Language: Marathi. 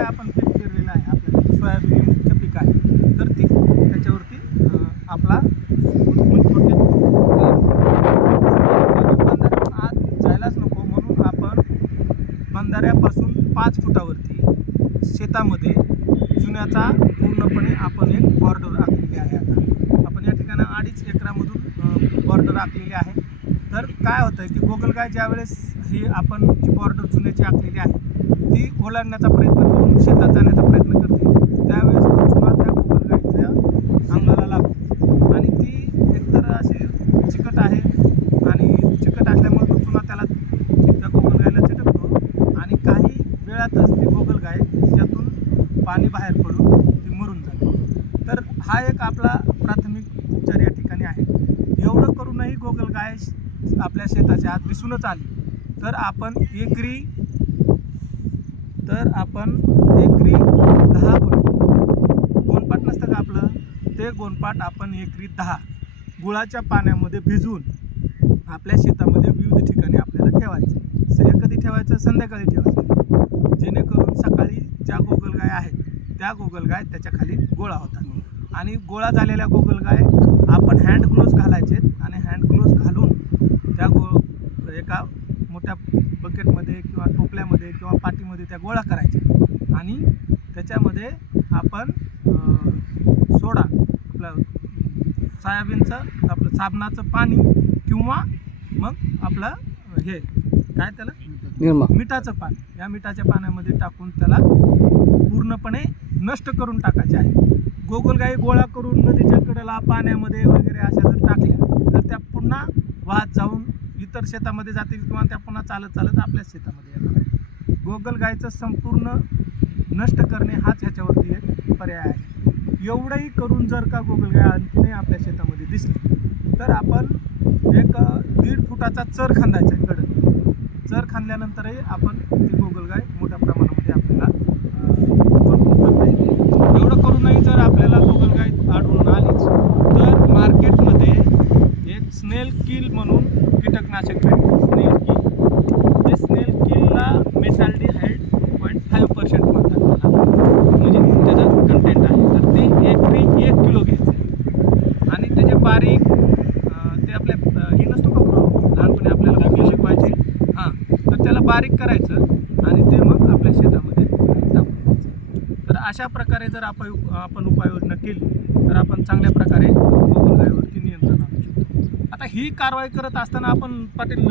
गोगलगाय आपण पीक पेरलेलं आहे, आपल्याला सोयाबीन हे मुख्य पीक आहे, तर ती त्याच्यावरती आपला आज जायलाच नको म्हणून आपण बंधाऱ्यापासून 5 फुटावरती शेतामध्ये चुन्याचा पूर्णपणे आपण एक बॉर्डर आखलेली आहे. आता आपण या ठिकाणी 2.5 एकरामधून बॉर्डर आखलेली आहे. तर काय होतं की गोगलगाय ज्यावेळेस ही आपण जी बॉर्डर चुन्याची आखलेली आहे ती ओलांडण्याचा प्रयत्न करून शेतात जाण्याचा प्रयत्न करते, त्यावेळेस तो चुना त्या गोगलगायच्या अंगाला लागतो आणि ती एकतर अशी चिकट आहे आणि चिकट असल्यामुळे तो चुना त्या गोगलगायला चिकटतो आणि काही वेळातच ती गोगलगाय तिच्यातून पाणी बाहेर पडून ती मरून जाते. तर हा एक आपला प्राथमिक उपचार या ठिकाणी आहे. एवढं करूनही गोगलगाय आपल्या शेताच्या आत दिसूनच आली तर आपण एकरी 10 गोनपाट नसतं का आपलं, ते गोनपाट आपण एकरी 10 गुळाच्या पाण्यामध्ये भिजवून आपल्या शेतामध्ये विविध ठिकाणी आपल्याला ठेवायचं. कधी ठेवायचं? संध्याकाळी ठेवायचं, जेणेकरून सकाळी ज्या गोगलगाय आहेत त्या गोगलगाय त्याच्या खाली गोळा होतात आणि गोळा झालेल्या गोगलगाय आपण हँड ग्लोव्ज घालायचे आणि हँड ग्लोव्ज घालून त्या एका मोठ्या बकेटमध्ये किंवा टोपल्यामध्ये किंवा पाटीमध्ये त्या गोळा करायच्या आणि त्याच्यामध्ये आपण सोडा, आपलं सोयाबीनचं आपलं साबणाचं पाणी किंवा मग आपलं हे काय त्याला मिठाचं पाणी, या मिठाच्या पाण्यामध्ये टाकून त्याला पूर्णपणे नष्ट करून टाकायचे आहे. गोगलगाई गोळा करून नदीच्या कडेला पाण्यामध्ये वगैरे अशा जर टाकल्या तर त्या पुन्हा वाहत जाऊन इतर शेतामध्ये जातील किंवा त्या पुन्हा चालत आपल्या शेतामध्ये येणार आहे. गोगलगायचं संपूर्ण नष्ट करणे हाच ह्याच्यावरती एक पर्याय आहे. एवढंही करून जर का गोगलगाय आणखीनही आपल्या शेतामध्ये दिसली तर आपण एक 1.5 फुटाचा चर खांदायचा आहे कडक. चर खांदल्यानंतरही आपण ती गोगलगाय मोठ्या प्रमाणामध्ये आपल्याला कंट्रोल करता येते. एवढं करूनही जर आपल्याला गोगलगाय आढळून आलीच तर मार्केटमध्ये एक स्नेल किल म्हणून कीटकनाशक भेटतं, स्नेल किल. ते स्नेल किलला मेटाल्डिहाइड 0.5% म्हणतात त्याला, म्हणजे त्याचं कंटेंट आहे. तर ते एकरी 1 किलो घ्यायचं आणि त्याचे बारीक ते आपल्या हे नसतो का लहानपणी आपल्याला शिकवायचे, तर त्याला बारीक करायचं आणि ते मग आपल्या शेतामध्ये टाकून द्यायचं. तर अशा प्रकारे जर आपण उपाययोजना केली तर आपण चांगल्या प्रकारे गोगलगायीवरती नियंत्रण आणू शकतो. आता ही कारवाई करत असताना आपण पाटील